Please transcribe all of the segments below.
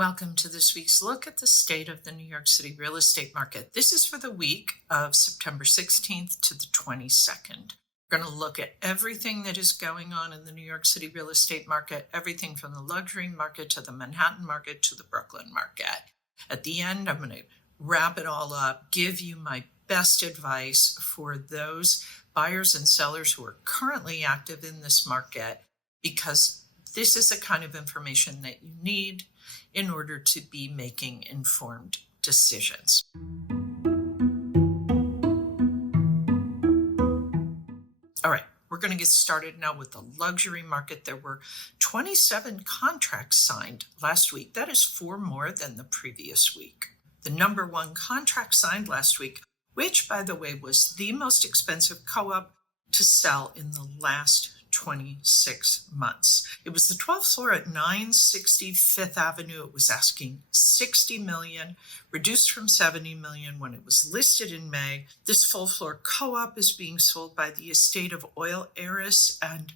Welcome to this week's look at the state of the New York City real estate market. This is for the week of September 16th to the 22nd. We're going to look at everything that is going on in the New York City real estate market, everything from the luxury market to the Manhattan market to the Brooklyn market. At the end, I'm going to wrap it all up, give you my best advice for those buyers and sellers who are currently active in this market, because this is the kind of information that you need in order to be making informed decisions. All right, we're going to get started now with the luxury market. There were 27 contracts signed last week. That is 4 more than the previous week. The number one contract signed last week, which, by the way, was the most expensive co-op to sell in the last 26 months. It was the 12th floor at 960 Fifth Avenue. It was asking $60 million, reduced from $70 million when it was listed in May. This full floor co-op is being sold by the estate of oil heiress and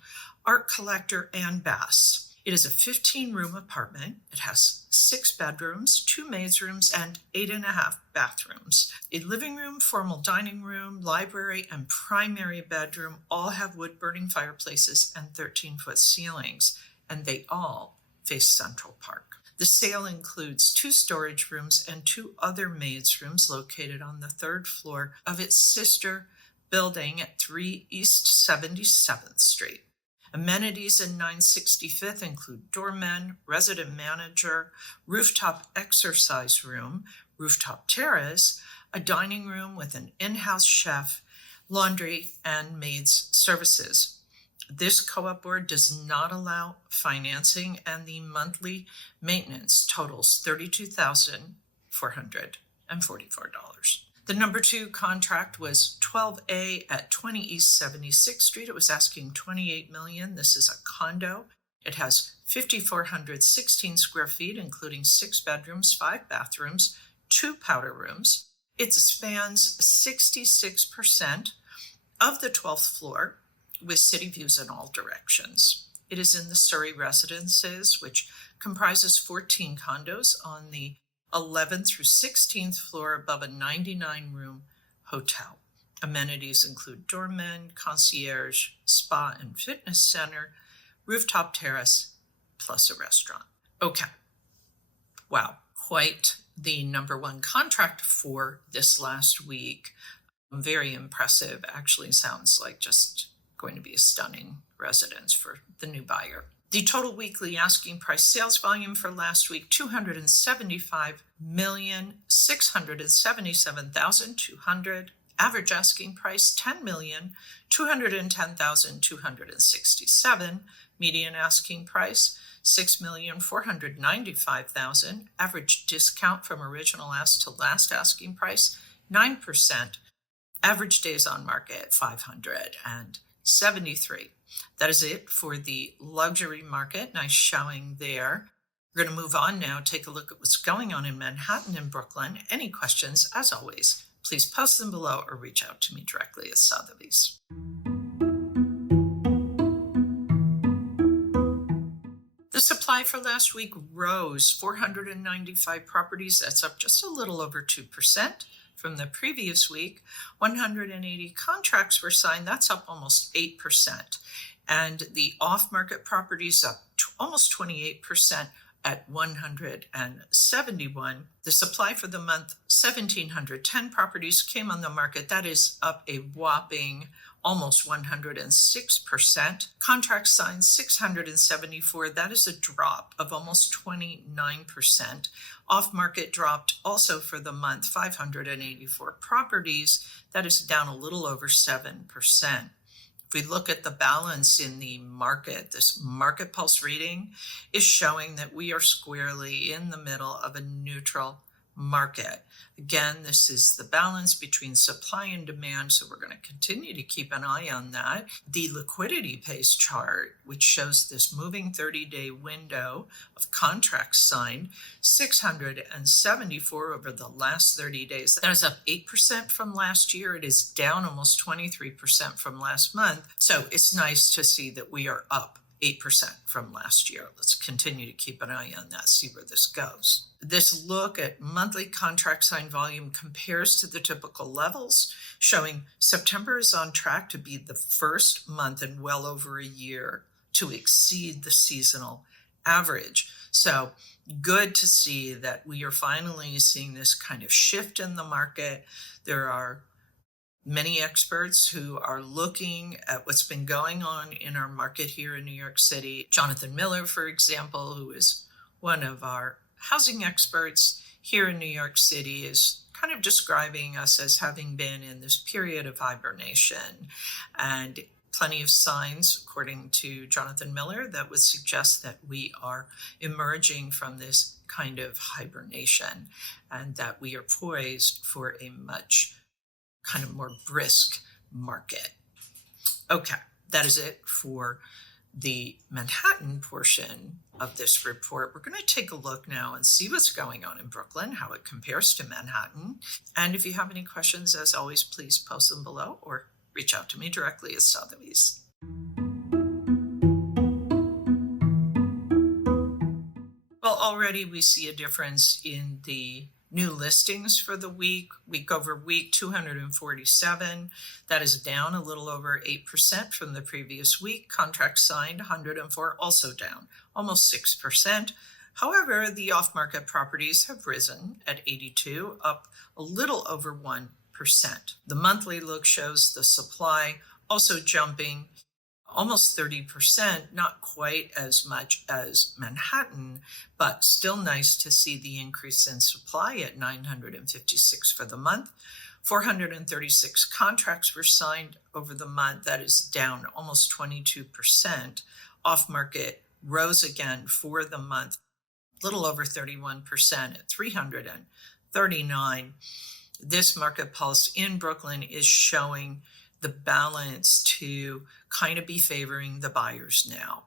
art collector Ann Bass. It is a 15-room apartment. It has 6 bedrooms, 2 maids' rooms, and 8.5 bathrooms. A living room, formal dining room, library, and primary bedroom all have wood-burning fireplaces and 13-foot ceilings, and they all face Central Park. The sale includes 2 storage rooms and 2 other maids' rooms located on the 3rd floor of its sister building at 3 East 77th Street. Amenities in 965th include doormen, resident manager, rooftop exercise room, rooftop terrace, a dining room with an in-house chef, laundry, and maids services. This co-op board does not allow financing, and the monthly maintenance totals $32,444. The number 2 contract was 12A at 20 East 76th Street. It was asking $28 million. This is a condo. It has 5,416 square feet, including 6 bedrooms, 5 bathrooms, 2 powder rooms. It spans 66% of the 12th floor with city views in all directions. It is in the Surrey Residences, which comprises 14 condos on the 11th through 16th floor above a 99-room hotel. Amenities include doormen, concierge, spa and fitness center, rooftop terrace, plus a restaurant. Okay. Wow. Quite the number 1 contract for this last week. Very impressive. Actually sounds like just going to be a stunning residence for the new buyer. The total weekly asking price sales volume for last week, 275,677,200. Average asking price, 10,210,267. Median asking price, 6,495,000. Average discount from original ask to last asking price, 9%. Average days on market, 573. That is it for the luxury market. Nice showing there. We're going to move on now, take a look at what's going on in Manhattan and Brooklyn. Any questions, as always, please post them below or reach out to me directly at Sotheby's. The supply for last week rose 495 properties. That's up just a little over 2%. From the previous week. 180 contracts were signed. That's up almost 8%. And the off-market properties up to almost 28% at 171. The supply for the month, 1,710 properties came on the market. That is up a whopping almost 106%. Contracts signed, 674. That is a drop of almost 29%. Off-market dropped also for the month, 584 properties. That is down a little over 7%. If we look at the balance in the market, this market pulse reading is showing that we are squarely in the middle of a neutral market. Again, this is the balance between supply and demand, so we're going to continue to keep an eye on that. The liquidity pace chart, which shows this moving 30-day window of contracts signed, 674 over the last 30 days. That is up 8% from last year. It is down almost 23% from last month. So it's nice to see that we are up 8% from last year. Let's continue to keep an eye on that, see where this goes. This look at monthly contract signed volume compares to the typical levels, showing September is on track to be the first month in well over a year to exceed the seasonal average. So good to see that we are finally seeing this kind of shift in the market. There are many experts who are looking at what's been going on in our market here in New York City. Jonathan Miller, for example, who is one of our housing experts here in New York City, is kind of describing us as having been in this period of hibernation, and plenty of signs, according to Jonathan Miller, that would suggest that we are emerging from this kind of hibernation and that we are poised for a much kind of more brisk market. Okay, that is it for the Manhattan portion of this report. We're going to take a look now and see what's going on in Brooklyn, how it compares to Manhattan. And if you have any questions, as always, please post them below or reach out to me directly as Sotheby's. Well, already we see a difference in the new listings for the week over week, 247. That is down a little over 8% from the previous week. Contracts signed, 104, also down almost 6%. However, the off-market properties have risen at 82, up a little over 1%. The monthly look shows the supply also jumping almost 30%, not quite as much as Manhattan, but still nice to see the increase in supply at 956 for the month. 436 contracts were signed over the month. That is down almost 22%. Off-market rose again for the month, a little over 31% at 339. This market pulse in Brooklyn is showing the balance to kind of be favoring the buyers now.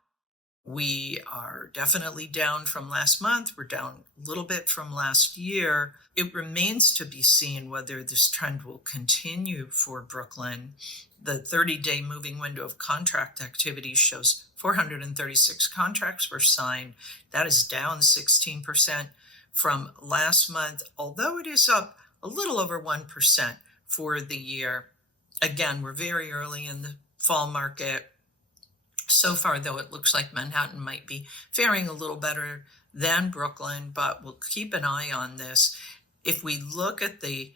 We are definitely down from last month. We're down a little bit from last year. It remains to be seen whether this trend will continue for Brooklyn. The 30-day moving window of contract activity shows 436 contracts were signed. That is down 16% from last month, although it is up a little over 1% for the year. Again, we're very early in the fall market. So far, though, it looks like Manhattan might be faring a little better than Brooklyn, but we'll keep an eye on this. If we look at the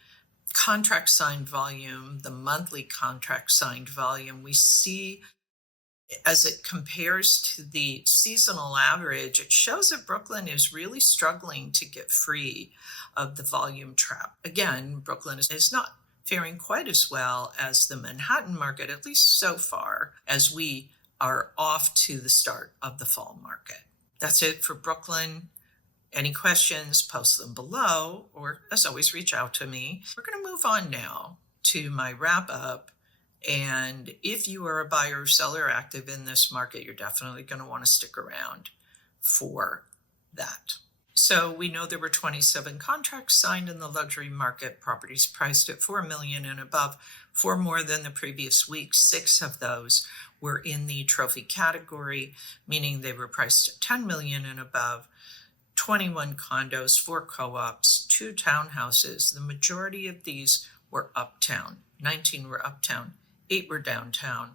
contract signed volume, the monthly contract signed volume, we see as it compares to the seasonal average, it shows that Brooklyn is really struggling to get free of the volume trap. Again, Brooklyn is not faring quite as well as the Manhattan market, at least so far, as we are off to the start of the fall market. That's it for Brooklyn. Any questions, post them below, or as always, reach out to me. We're going to move on now to my wrap up. And if you are a buyer or seller active in this market, you're definitely going to want to stick around for that. So we know there were 27 contracts signed in the luxury market, properties priced at $4 million and above, 4 more than the previous week. 6 of those were in the trophy category, meaning they were priced at $10 million and above. 21 condos, 4 co-ops, 2 townhouses. The majority of these were uptown. 19 were uptown, 8 were downtown.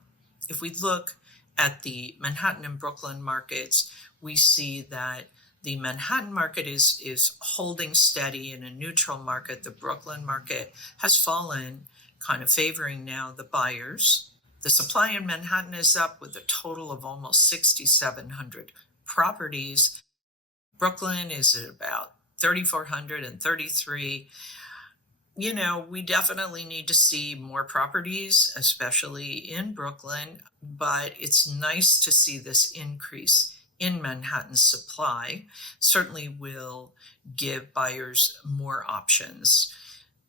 If we look at the Manhattan and Brooklyn markets, we see that the Manhattan market is holding steady in a neutral market. The Brooklyn market has fallen, kind of favoring now the buyers. The supply in Manhattan is up with a total of almost 6,700 properties. Brooklyn is at about 3,433. You know, we definitely need to see more properties, especially in Brooklyn, but it's nice to see this increase in Manhattan supply. Certainly will give buyers more options.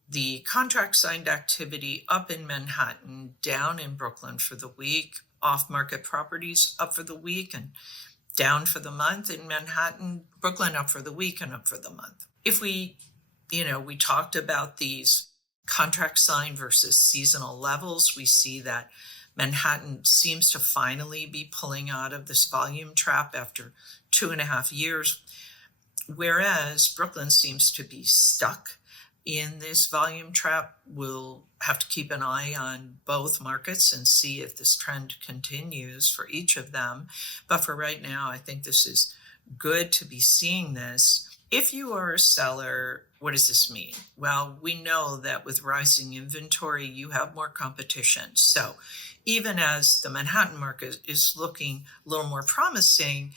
The contract signed activity up in Manhattan, down in Brooklyn for the week. Off-market properties up for the week and down for the month in Manhattan. Brooklyn up for the week and up for the month. If we talked about these contract signed versus seasonal levels, we see that Manhattan seems to finally be pulling out of this volume trap after 2.5 years, whereas Brooklyn seems to be stuck in this volume trap. We'll have to keep an eye on both markets and see if this trend continues for each of them. But for right now, I think this is good to be seeing this. If you are a seller, what does this mean? Well, we know that with rising inventory, you have more competition. So even as the Manhattan market is looking a little more promising,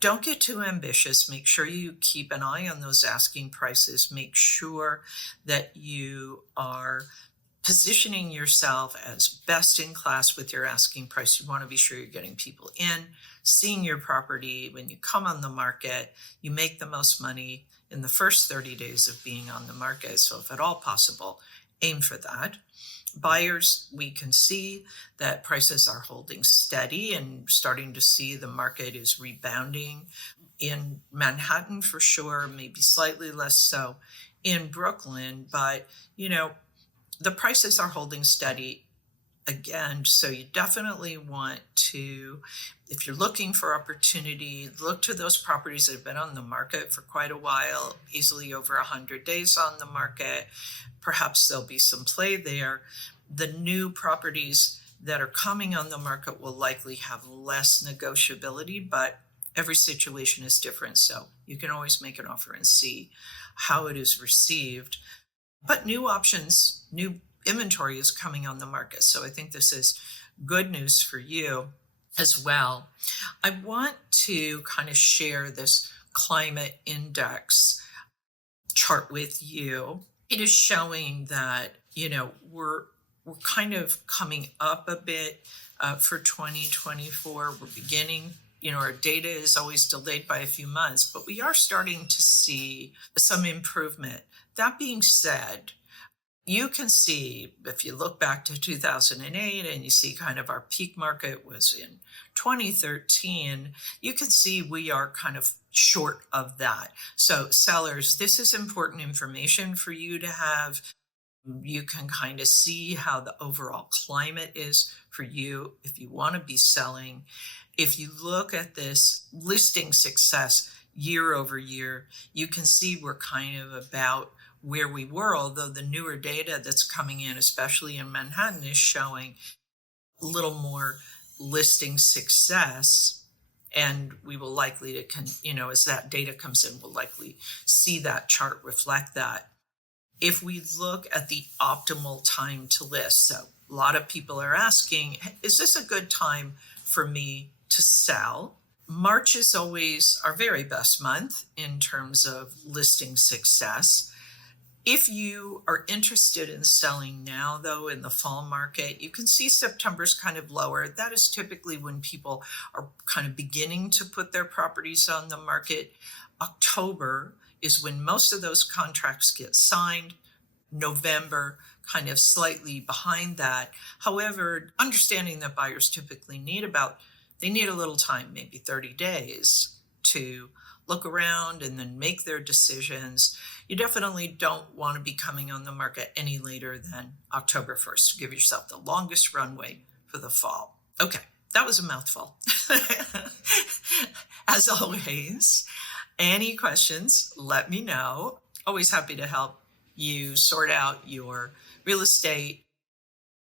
don't get too ambitious. Make sure you keep an eye on those asking prices. Make sure that you are positioning yourself as best in class with your asking price. You want to be sure you're getting people in, seeing your property. When you come on the market, you make the most money in the first 30 days of being on the market. So if at all possible, aim for that. Buyers, we can see that prices are holding steady and starting to see the market is rebounding in Manhattan for sure, maybe slightly less so in Brooklyn, but the prices are holding steady again. So you definitely want to, if you're looking for opportunity, look to those properties that have been on the market for quite a while, easily over 100 days on the market. Perhaps there'll be some play there. The new properties that are coming on the market will likely have less negotiability, but every situation is different. So you can always make an offer and see how it is received. But new options, new inventory is coming on the market. So I think this is good news for you as well. I want to kind of share this climate index chart with you. It is showing that, we're kind of coming up a bit for 2024. We're beginning, our data is always delayed by a few months, but we are starting to see some improvement. That being said, you can see, if you look back to 2008 and you see kind of our peak market was in 2013, you can see we are kind of short of that. So sellers, this is important information for you to have. You can kind of see how the overall climate is for you if you want to be selling. If you look at this listing success year over year, you can see we're kind of about where we were, although the newer data that's coming in, especially in Manhattan, is showing a little more listing success. And we will likely to, as that data comes in, we'll likely see that chart reflect that. If we look at the optimal time to list, so a lot of people are asking, is this a good time for me to sell? March is always our very best month in terms of listing success. If you are interested in selling now, though, in the fall market, you can see September's kind of lower. That is typically when people are kind of beginning to put their properties on the market. October is when most of those contracts get signed. November, kind of slightly behind that. However, understanding that buyers typically need a little time, maybe 30 days, to look around and then make their decisions. You definitely don't want to be coming on the market any later than October 1st. Give yourself the longest runway for the fall. Okay, that was a mouthful. As always, any questions, let me know. Always happy to help you sort out your real estate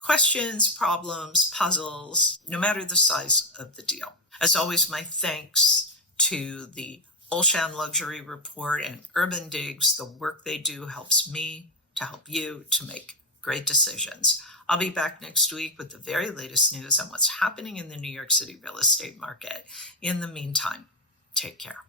questions, problems, puzzles, no matter the size of the deal. As always, my thanks to the Olshan Luxury Report and Urban Digs. The work they do helps me to help you to make great decisions. I'll be back next week with the very latest news on what's happening in the New York City real estate market. In the meantime, take care.